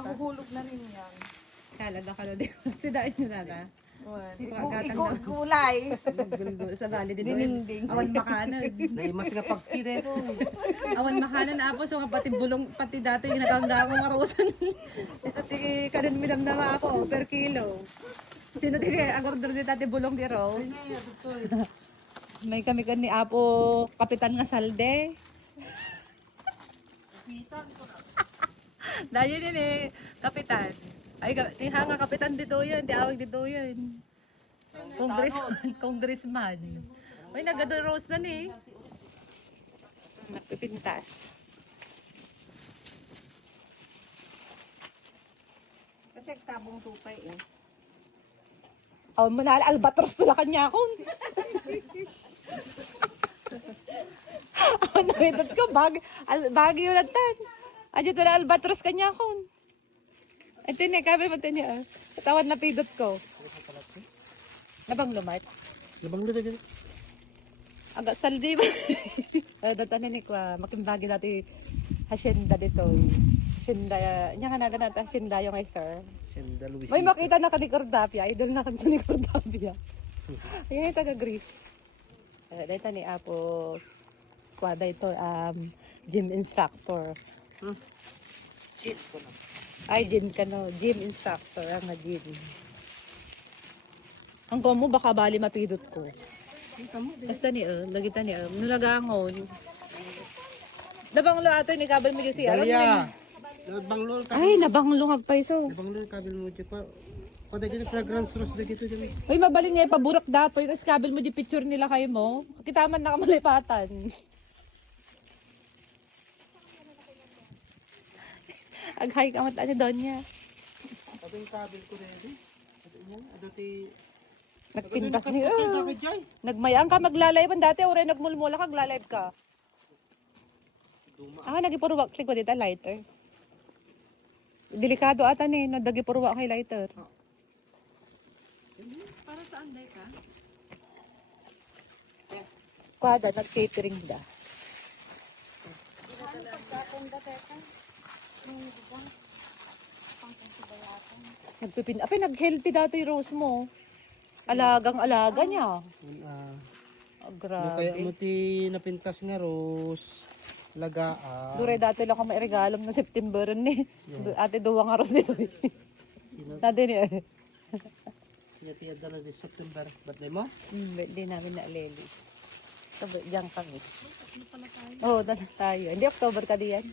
Mahuhulog na rin yan. Kala na kala din. Sidain nyo na na. Kulay. Gulgul sa bali din. Dininding. Awan makanan. Naimas nga pagkire ko. Awan makanan na po. So pati bulong, pati dati yung nakangga ko marutan. Pati kanin minam na ako per kilo. Sino di kaya ang order ni Tati Bulong di Rose? May kami kan ni Apo Kapitan nga salde. Dahil yun eh, Kapitan. Ay, tiha nga Kapitan dito yun, tiawag dito yun. Congressman. Ay, nagado Rose na ni. Napipintas. Kasi tabong tupay eh. Awan mo na, albatros tula kanya akong. Awan na ito ko, bagi yun natin. Adyo tula albatros kanya akong. Ito niya, kabe mo ito niya. Katawan na pidot ko. Nabang lumat? Labang luto dito. Agak saldi ba? Data na ni kwa, makimbagi natin hasyenda dito. Hasyenda, niya ka naganata hasyenda yung ay sir. Senda Luis. May makita na ka ni Cordapia, idol na ka sa ni Cordapia. Yan yung taga-Greece. Dito ni Apo, kwada ito, gym instructor. Cheat ko na. Ay, gym ka no, gym instructor, ang gym. Ang mo, baka bali mapidot ko. Basta ni, lagita ni, nulagangon. Nabanglo ato ni kabel mo si Aron. Dalia. Labang lol ka. Ay, nabanglo agpaiso. Labang lol kabil mo dito pa. Kada dito fragrance rose na dito dito. Uy, mabaling nga paburak dato. Tapos kabel mo di picture nila kayo mo. Kita man nakamalipatan. Aghay ka mata ni Donya. Ito yung kabil ko ready. Ito yan. Ito ti... Nagpintas ni nagmayang ka maglalayban dati. Oray nagmulmula ka, maglalayb ka. Nagipurwak ko dito, lighter. Delikado ata ni, nagipurwak kay lighter. Para saan day ka? Kwada, nag-catering da. Apay, nag-healthy dati yung rose mo. Alagang-alaga niya. Kaya mo Grabe. ti napintas nga rose. Lagaan. Dure dati lang ako may regalo ng September ni. Ate duwa nga rose dito. Dati ni. Tiyatiyad na di September. Ba't mo? Hindi namin naalili. Diyan kami. Oo, dala tayo. Hindi, October ka diyan.